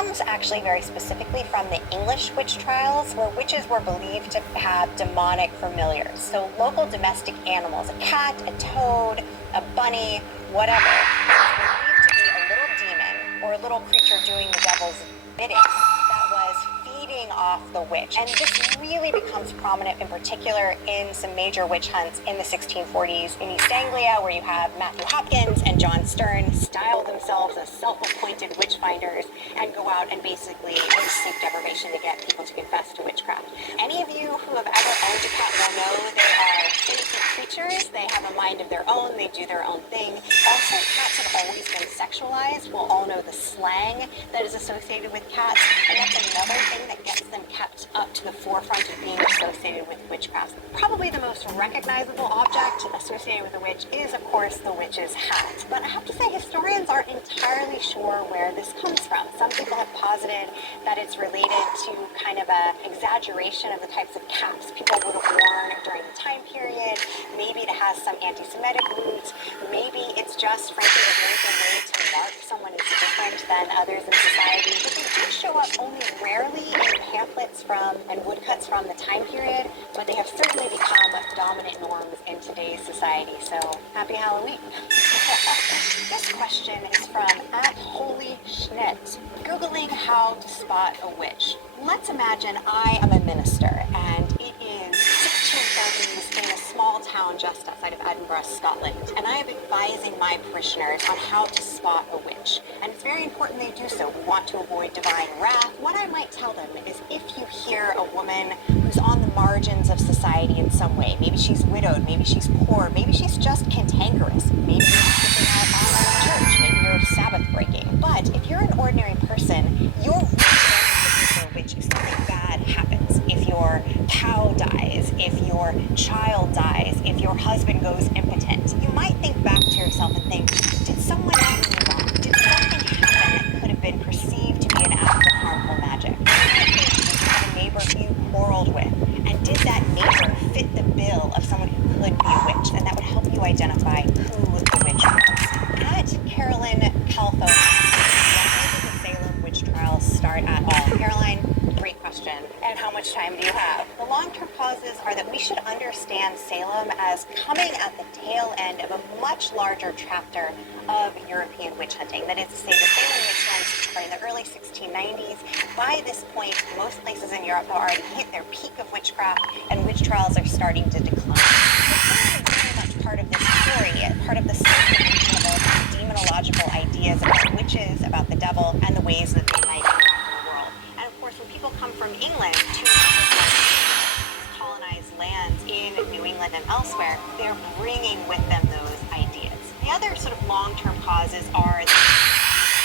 Comes actually very specifically from the English witch trials, where witches were believed to have demonic familiars. So local domestic animals, a cat, a toad, a bunny, whatever, believed to be a little demon or a little creature doing the devil's bidding that was feeding off the witch. And this really becomes prominent in particular in some major witch hunts in the 1640s in East Anglia, where you have Matthew Hopkins and John Stern style themselves as self-appointed witch finders and go out and basically use sleep deprivation to get people to confess to witchcraft. Any of you who have ever owned a cat will know they are finicky creatures. They have a mind of their own. They do their own thing. Also, cats have always been sexualized. We'll all know the slang that is associated with cats, and that's another thing that gets them kept up to the forefront of being associated with witchcraft. Probably the most recognizable object associated with a witch is, of course, the witch's hat. But I have to say, historians aren't entirely sure where this comes from. Some people have posited that it's related to kind of an exaggeration of the types of caps people would have worn during the time period. Maybe it has some anti-Semitic roots. Maybe it's just, frankly, a very good way to mark someone as different than others in society. But they do show up only rarely in pamphlets from and woodcuts from the time period, but they have certainly become dominant norms in today's society. So happy Halloween. This question is from @HolySchnitz. Googling how to spot a witch. Let's imagine I am a minister and it is 1630s in a small town just outside of Edinburgh, Scotland, and I am advising my parishioners on how to spot a witch. And it's very important they do so. We want to avoid divine wrath. What I might tell them is, if you hear a woman who's on the margins of society in some way, maybe she's widowed, maybe she's poor, maybe she's just cantankerous, maybe you're skipping out on church, maybe you're Sabbath breaking. But if you're an ordinary person, you're really looking for a witch if something bad happens. If your cow dies, if your child dies, if your husband goes impotent, you might think back to yourself and think, did someone do me wrong? Did something happen that could have been perceived to be an act of harmful magic? You might think you had a neighbor who you quarreled with, and did that neighbor fit the bill of someone who could be a witch? And that would help you identify who the witch was. At Carolyn Caltho, why did the Salem witch trials start at all? Caroline, great question. And how much time do you have? The long-term causes are that we should understand Salem as coming at the tail end of a much larger chapter of European witch hunting. That is to say, the Salem witch hunts are in the early 1690s. By this point, most places in Europe have already hit their peak of witchcraft, and witch trials are starting to decline. Salem is very much part of this story, part of the circulation of all these demonological ideas about witches, about the devil, and the ways that they might interact in the world. And of course, when people come from England to colonized lands in New England and elsewhere, they're bringing with them those ideas. The other sort of long-term causes are the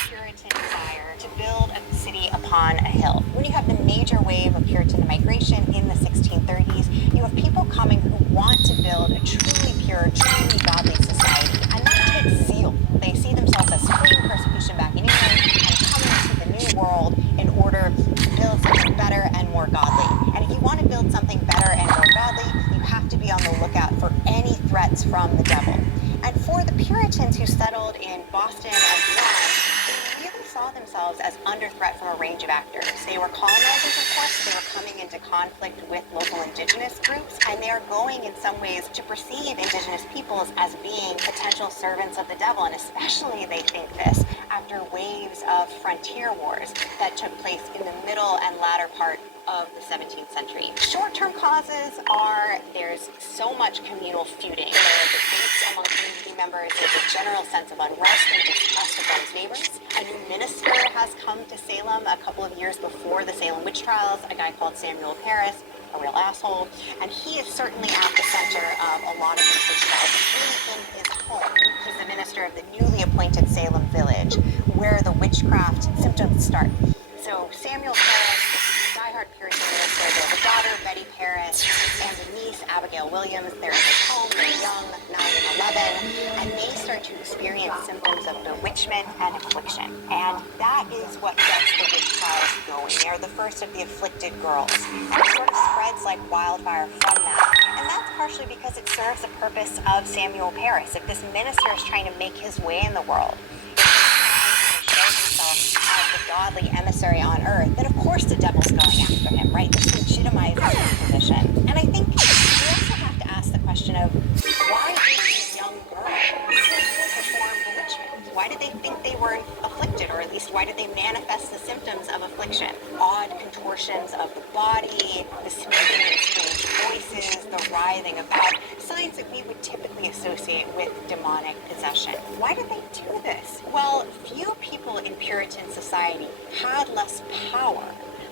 Puritan desire to build a city upon a hill. When you have the major wave of Puritan migration in the 1630s, you have people coming who want to build a truly pure, truly godly society, and that takes zeal. They see themselves as fleeing persecution back in England and coming into the New World in order to build something better and more godly. And if you want to build something better and more godly, you have to be on the lookout for any threats from the devil. And for the Puritans who settled in Boston and beyond, they really saw themselves as under threat from a range of actors. They were colonizers, of course. They were coming into conflict with local indigenous groups, and they are going in some ways to perceive indigenous peoples as being potential servants of the devil, and especially they think this after waves of frontier wars that took place in the middle and latter part of the 17th century. Short-term causes are, there's so much communal feuding. There are debates among community members. There's a general sense of unrest and distrust of one's neighbors. A new minister has come to Salem a couple of years before the Salem witch trials, a guy called Samuel Parris, a real asshole, and he is certainly at the center of a lot of these witch trials. Really in his home, he's the minister of the newly appointed Salem village, where the witchcraft symptoms start. So Samuel Parris, this diehard Puritan minister, there's a daughter, Betty Parris, and a niece, Abigail Williams. They're in his home, they're young, 9 and 11, and they start to experience symptoms of bewitchment and affliction. And that is what gets the witch trials going. They're the first of the afflicted girls. And it sort of spreads like wildfire from that. And that's partially because it serves the purpose of Samuel Parris. If this minister is trying to make his way in the world, if he's trying to show himself as the godly emissary on earth, then of course the devil's going after him, right? This legitimizes his position. And I think we also have to ask the question of why did these young girls perform bewitchment? Why did they think they were afflicted, or at least why did they manifest the symptoms of affliction? Odd contortions of the body, the speaking in strange voices, the writhing about, signs that we would typically associate with demonic possession. Why did they do this? Well, few people in Puritan society had less power,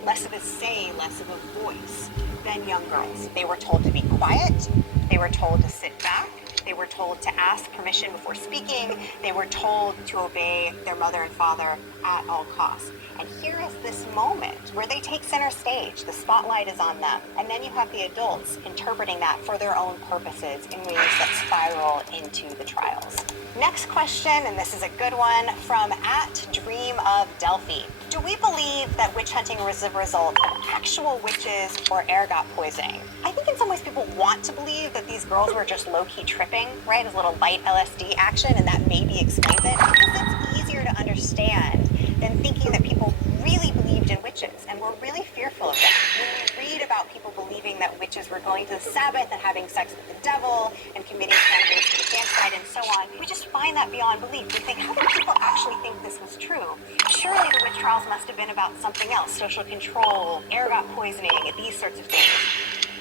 less of a say, less of a voice than young girls. They were told to be quiet, they were told to sit back, they were told to ask permission before speaking, they were told to obey their mother and father at all costs. And here is this moment where they take center stage, the spotlight is on them, and then you have the adults interpreting that for their own purposes in ways that spiral into the trials. Next question, and this is a good one, from @DreamOfDelphi. Do we believe that witch hunting was a result of actual witches or ergot poisoning? I think in some ways people want to believe that these girls were just low-key tripping, right? As a little light LSD action, and that maybe explains it, because it's easier to understand than thinking that people really believed in witches and were really fearful of them. When we read about people believing that witches were going to the Sabbath and having sex with the devil and committing cannibalism to the campsite and so on, we just find that beyond belief. We think, how did people actually think this was true? Surely the witch trials must have been about something else, social control, ergot poisoning, these sorts of things.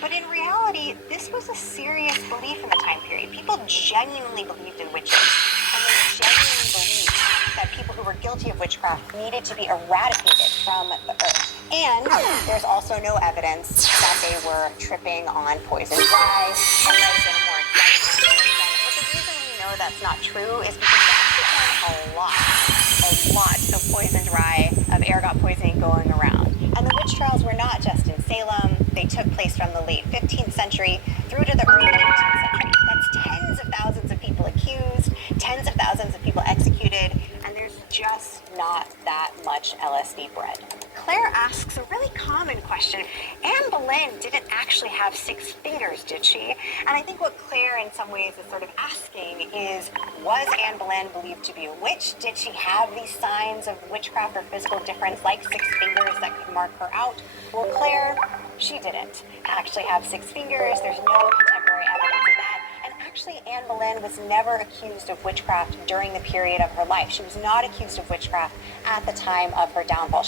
But in reality, this was a serious belief in the time period. People genuinely believed in witches, and they genuinely believed that people who were guilty of witchcraft needed to be eradicated from the earth. And there's also no evidence that they were tripping on poison rye. There might have been more indictments. But the reason we know that's not true is because there's been a lot of poisoned rye, of ergot poisoning going around. And the witch trials were not just in Salem. They took place from the late 15th century through to the early 18th century. That's tens of thousands of people accused, tens of thousands of people executed, and there's just not that much LSD bread. Claire asks a really common question. Anne Boleyn didn't actually have 6 fingers, did she? And I think what Claire in some ways is sort of asking is, was Anne Boleyn believed to be a witch? Did she have these signs of witchcraft or physical difference like 6 fingers that could mark her out? Well, Claire, she didn't actually have 6 fingers. There's no contemporary evidence of that. And actually, Anne Boleyn was never accused of witchcraft during the period of her life. She was not accused of witchcraft at the time of her downfall.